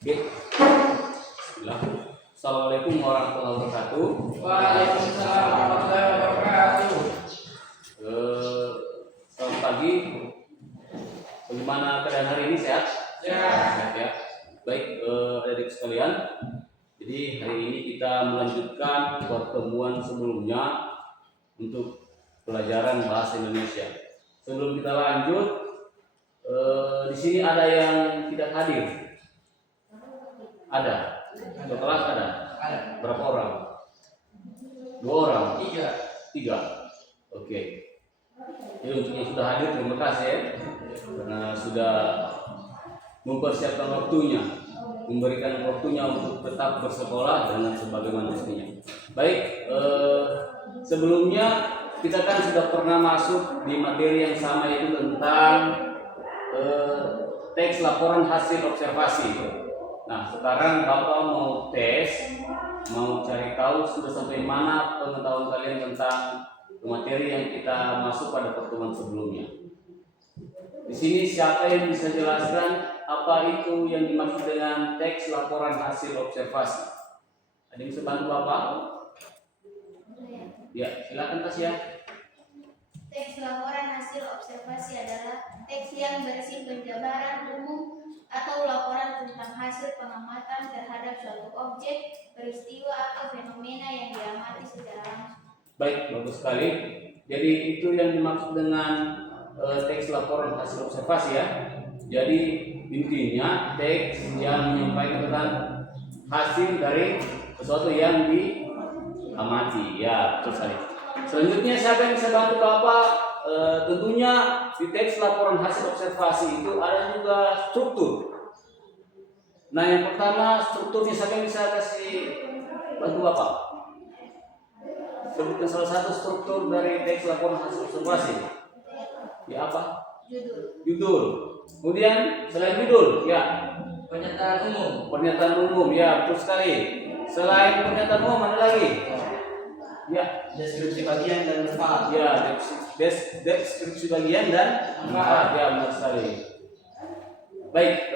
Oke. Bismillah. Assalamualaikum warahmatullahi wabarakatuh. Waalaikumsalam warahmatullahi wabarakatuh. Selamat pagi. Bagaimana keadaan hari ini, sehat? Sehat ya. Baik, adik sekalian. Jadi hari ini kita melanjutkan pertemuan sebelumnya untuk pelajaran bahasa Indonesia. Sebelum kita lanjut, di sini ada yang tidak hadir. Ada. Di kelas ada. Berapa orang? 2 orang. 3. Oke. Jadi untuk yang sudah hadir terima kasih ya, karena sudah mempersiapkan waktunya, memberikan waktunya untuk tetap bersekolah dengan sebagaimana mestinya. Baik, sebelumnya kita kan sudah pernah masuk di materi yang sama, yaitu tentang teks laporan hasil observasi. Nah, sekarang Bapak mau tes, mau cari tahu sudah sampai mana pengetahuan kalian tentang materi yang kita masuk pada pertemuan sebelumnya. Di sini siapa yang bisa jelaskan apa itu yang dimaksud dengan teks laporan hasil observasi? Ada yang bisa bantu Bapak? Ya, silakan Tasya. Teks laporan hasil observasi adalah teks yang berisi penjabaran umum atau laporan tentang hasil pengamatan terhadap suatu objek, peristiwa, atau fenomena yang diamati secara langsung. Baik, bagus sekali. Jadi itu yang dimaksud dengan teks laporan hasil observasi ya. Jadi intinya teks yang menyampaikan tentang hasil dari sesuatu yang diamati. Ya, betul sekali. Selanjutnya siapa yang bisa bantu Bapak? Tentunya di teks laporan hasil observasi itu ada juga struktur. Nah, yang pertama strukturnya siapa yang bisa kasih bantu Bapak? Sebutkan salah satu struktur dari teks laporan hasil observasi. Ya apa? Judul. Kemudian selain judul, ya Pernyataan umum. pernyataan umum, ya betul sekali. Selain pernyataan umum ada lagi? Ya, Deskripsi bagian dan manfaat. ya deskripsi bagian dan manfaat. Ya benar sekali. Baik,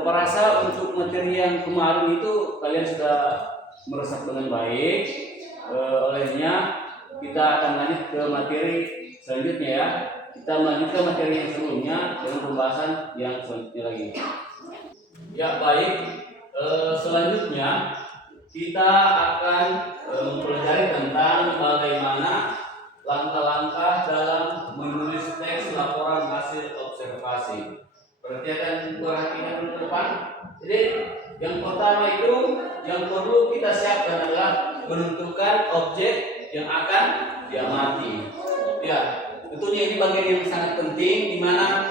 Bapak rasa untuk materi yang kemarin itu kalian sudah meresap dengan baik. Olehnya kita akan lanjut ke materi selanjutnya ya. Kita melanjutkan materi yang sebelumnya dengan pembahasan yang selanjutnya lagi. Ya baik, selanjutnya kita akan mempelajari tentang bagaimana langkah-langkah dalam menulis teks laporan hasil observasi. Perhatikan dulu ke depan. Jadi yang pertama itu yang perlu kita siapkan adalah menentukan objek yang akan diamati. Ya, tentunya ini bagian yang sangat penting, di mana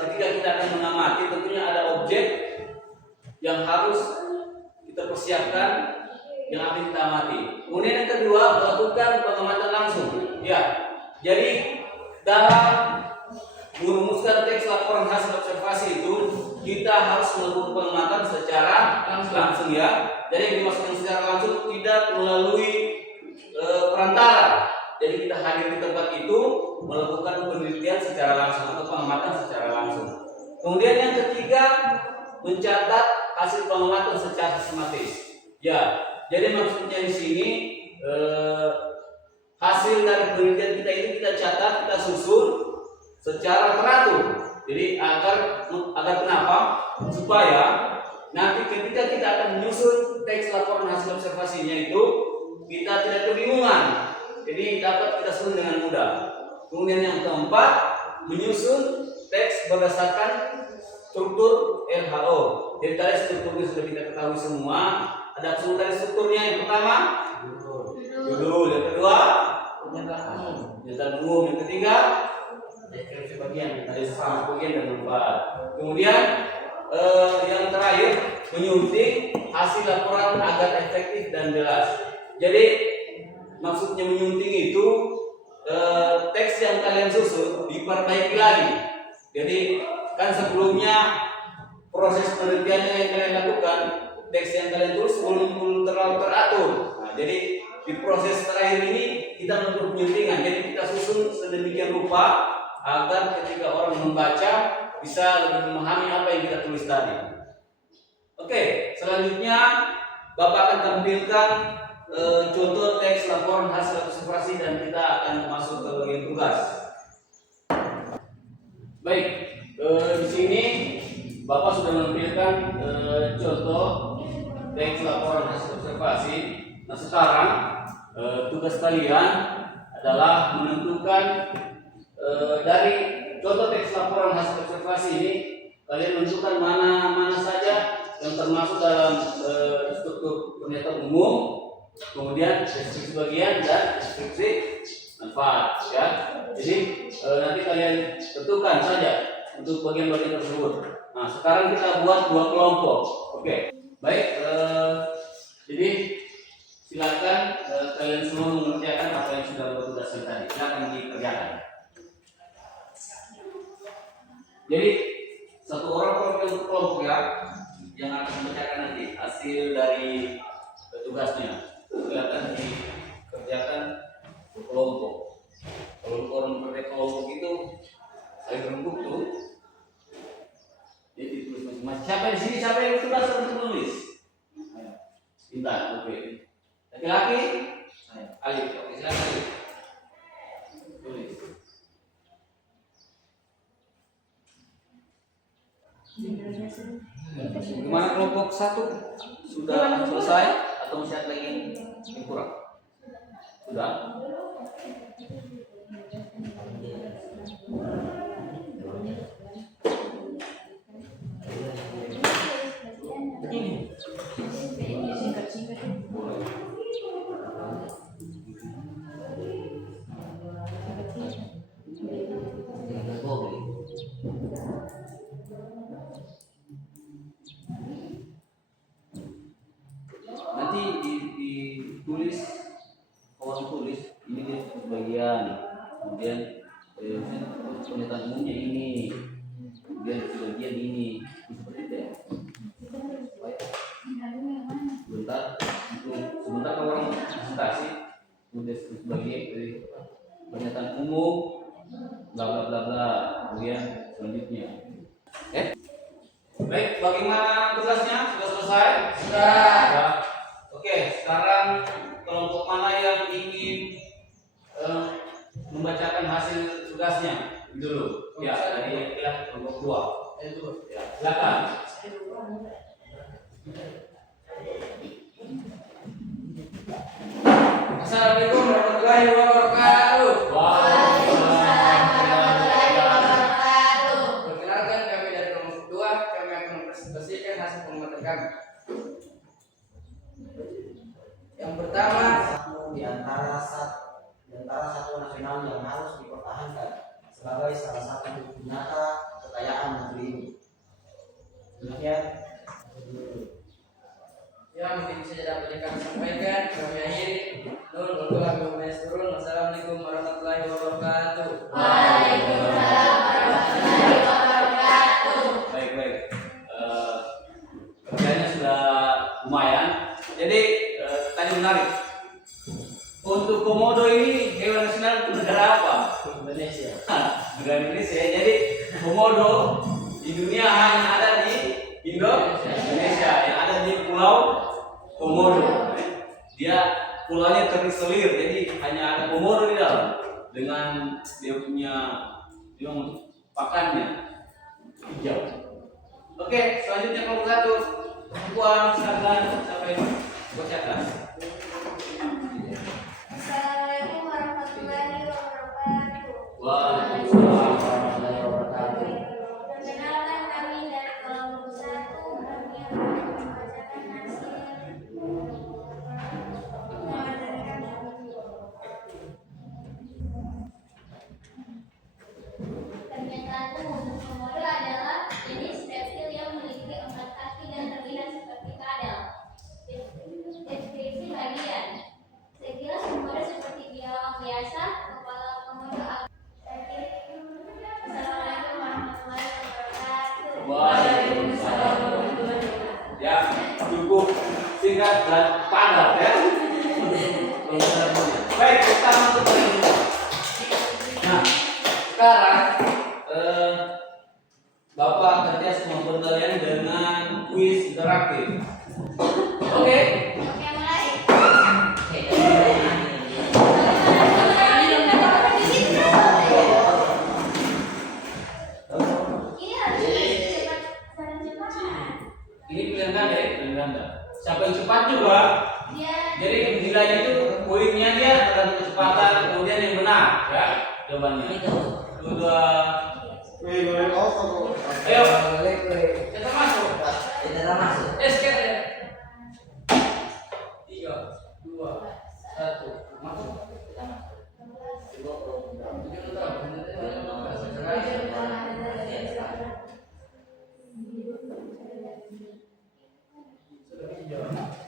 ketika kita akan mengamati tentunya ada objek yang harus kita persiapkan yang akan kita amati. Kemudian yang kedua, melakukan pengamatan langsung. Ya, jadi dalam merumuskan teks laporan hasil observasi itu kita harus melakukan pengamatan secara langsung ya. Jadi dimaksudkan secara langsung tidak melalui perantara. Jadi kita hadir di tempat itu melakukan penelitian secara langsung atau pengamatan secara langsung. Kemudian yang ketiga, mencatat hasil pengamatan secara sistematis. Ya, jadi maksudnya di sini hasil dari penelitian kita itu kita catat, kita susun secara teratur. Jadi agar kenapa? Supaya nanti ketika kita akan menyusun teks laporan hasil observasinya itu kita tidak kebingungan. Jadi dapat kita susun dengan mudah. Kemudian yang keempat, menyusun teks berdasarkan struktur LHO. Jadi tadi strukturnya sudah kita ketahui semua. Ada dari strukturnya. Yang pertama judul, yang kedua pernyataan umum, yang ketiga deskripsi bagian dan manfaat. Kemudian yang terakhir, menyunting hasil laporan agar efektif dan jelas. Jadi maksudnya menyunting itu teks yang kalian susun diperbaiki lagi. Jadi kan sebelumnya proses penelitiannya yang kalian lakukan, teks yang kalian tulis belum terlalu teratur. Nah, jadi di proses terakhir ini kita melakukan penyuntingan. Jadi kita susun sedemikian rupa agar ketika orang membaca bisa lebih memahami apa yang kita tulis tadi. Oke, selanjutnya Bapak akan tampilkan contoh teks laporan hasil observasi dan kita akan masuk ke bagian tugas. Baik, di sini Bapak sudah menampilkan contoh teks laporan hasil observasi. Nah, sekarang tugas kalian adalah menentukan dari contoh teks laporan hasil observasi ini, kalian menentukan mana saja yang termasuk dalam struktur pernyataan umum, kemudian deskripsi bagian dan deskripsi manfaat, ya. Jadi nanti kalian tentukan saja untuk bagian-bagian tersebut. Nah, sekarang kita buat 2 kelompok. Oke, baik. Jadi silakan kalian semua mengerjakan apa yang sudah Bapak tugaskan tadi. Silakan dikerjakan. Jadi satu orang kelompok ya yang akan membacakan nanti hasil dari tugasnya. Silakan dikerjakan ke kelompok. Kalau orang per kelompok itu saling berembuk tuh. Jadi ditulis masing-masing. Siapa di sini siapa yang tugas untuk menulis? Intan, oke. Laki-laki? Alif, oke, silakan Alif. Tulis. Gimana kelompok 1? Sudah selesai atau masih ada lagi yang kurang? Sudah? Nanti ditulis, orang tulis ini dia bagian, kemudian pernyataan umumnya ini, kemudian bagian ini, seperti itu ya. Baik. Sebentar kalau orang presentasi, kemudian bagian dari pernyataan umum, bla bla bla bla, kemudian selanjutnya. Baik, bagaimana tugasnya? Sudah selesai? Sudah. Oke, sekarang kelompok mana yang ingin membacakan hasil tugasnya dulu? Ya, dari laki-laki kelompok 2. Ya, silakan. Assalamualaikum warahmatullahi wabarakatuh. Waalaikumsalam warahmatullahi wabarakatuh. Perkenalkan, kami dari kelompok 2, kami akan mempresentasikan hasil pengamatan kami. Yang pertama, di antara satu nasional yang harus dipertahankan sebagai salah satu bukti nyata kekayaan negeri ini. Demikian. ya mungkin bisa dapat kami sampaikan. Kami akhiri. Wassalamualaikum warahmatullahi wabarakatuh. Waalaikumsalam warahmatullahi wabarakatuh. Baik. Kerjanya sudah lumayan. Jadi tanya menarik. Untuk komodo ini hewan nasional itu negara apa? Indonesia. Negara Indonesia. Jadi komodo di dunia hanya ada di Indonesia, yang ada di Pulau Komodo. Dia pulaunya terisolir, jadi hanya ada komodo di dalam dengan dia punya untuk pakannya hijau. Oke, selanjutnya kelompok 1 perempuan, silakan sampai bacakan. Assalamualaikum warahmatullahi wabarakatuh. Waalaikumsalam. Warahmatullahi wabarakatuh. Perkenalkan, kami dari kelompok 1, kami akan membacakan hasil pengamatan kami. Pernyataan umum, komodo adalah jenis reptil yang memiliki 4 kaki dan terlihat seperti kadal. Deskripsi bagian. Sekilas komodo seperti biawak biasa, kepala komodo agak. Assalamualaikum warahmatullahi wabarakatuh. Waalaikumsalam. Ya, cukup singkat dan padat ya. Baik, kita masuk ke ini. Nah, sekarang Bapak kerja semua kalian dengan kuis kuis interaktif. Oke. Oke, mulai. Ini harus cepat, cepat. Ini pilihan ganda ya, pilihan ganda. Siapa yang cepat juga. Dia Jadi nilainya itu poinnya dia tergantung kecepatan, kemudian yang benar ya jawabannya. Dua. Ayo. Kita masuk. Escape ya. 3, 2, 1, masuk.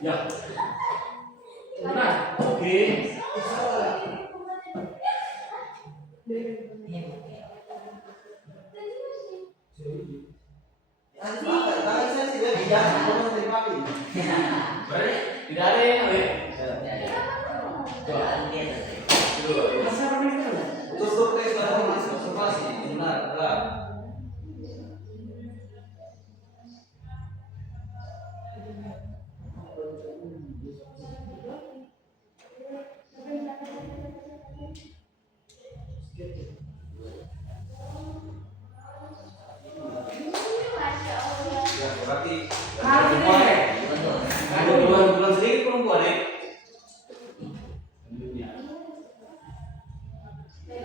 Ya. Benar. Oke. Berarti tidak ada yang aneh. Untuk tes pada masuk observasi benar telah. Masya Allah. Ya, berarti perempuan ya. Bulan sedikit perempuan ya.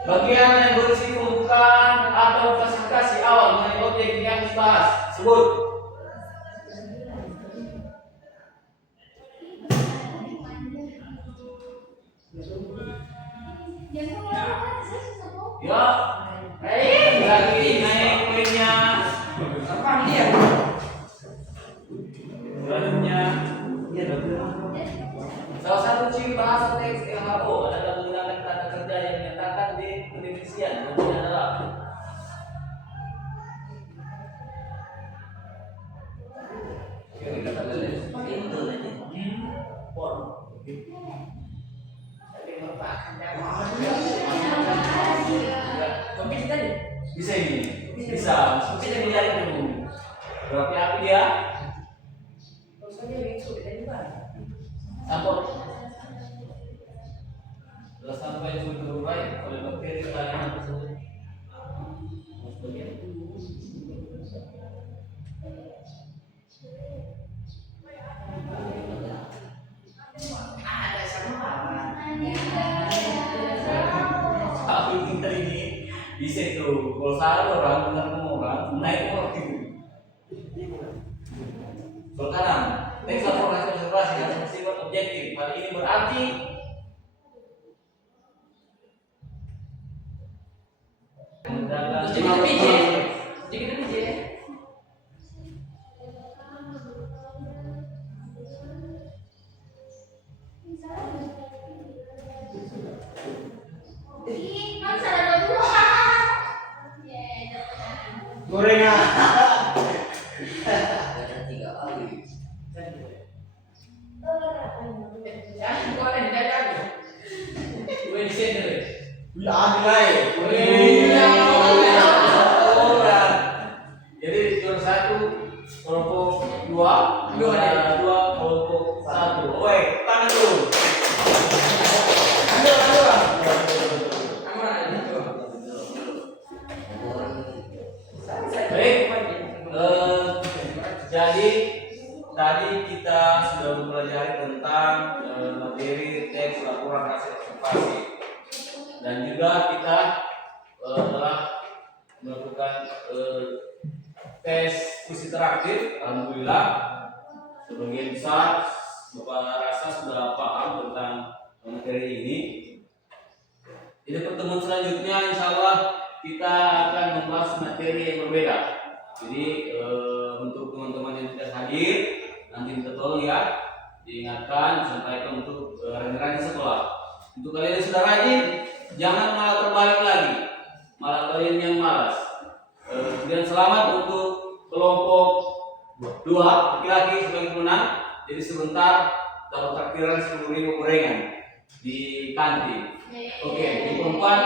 Bagian yang berisi pembukaan atau klasifikasi awal mengenai objek yang dibahas. Sebut. Ya. Lagi naik poinnya. Apa dia? Selanjutnya. Salah satu ciri bahasa teks LHO adalah menggunakan kata kerja yang menyatakan di pendefinisian. Maksudnya adalah bisa ini, bisa. Bisa dilihat dulu. Berapa api dia? Sampur. Telah sampai suhu baik oleh bakteri tanaman tersebut. Tapi kita ini bisa itu. Kalau salah orang benar orang naik waktu itu. Berkanan. Teks laporan observasi yang bersifat objektif. Hal ini berarti Ih, kan salah dua. Gorengan. Ya, nilai. Jadi juara 1 kelompok 2, juara 2 kelompok 1. Oke, tangan dulu. Baik. Jadi tadi kita sudah mempelajari tentang materi teks laporan hasil observasi dan juga kita telah melakukan tes kuis interaktif. Alhamdulillah sebagian besar Bapak rasa sudah paham tentang materi ini. Jadi pertemuan selanjutnya insya Allah kita akan membahas materi yang berbeda. Jadi untuk teman-teman yang tidak hadir nanti minta tolong ya diingatkan disampaikan untuk rekan-rekan di sekolah. Untuk kalian yang sudah rajin jangan malah terbalik lagi, malah kalian yang malas. Kemudian selamat untuk kelompok 2 laki-laki sebagai pemenang. Jadi sebentar dapat takbiran 10.000 gorengan di kantin. Oke, di perempuan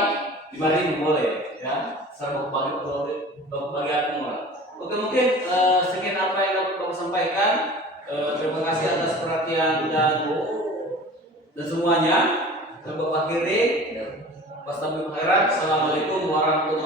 5.000 boleh ya. Serba bagi aku murah. Oke, mungkin sekian apa yang dapat Bapak sampaikan. Terima kasih atas perhatian dan semuanya. Bapak akhiri. Wassalamualaikum warahmatullahi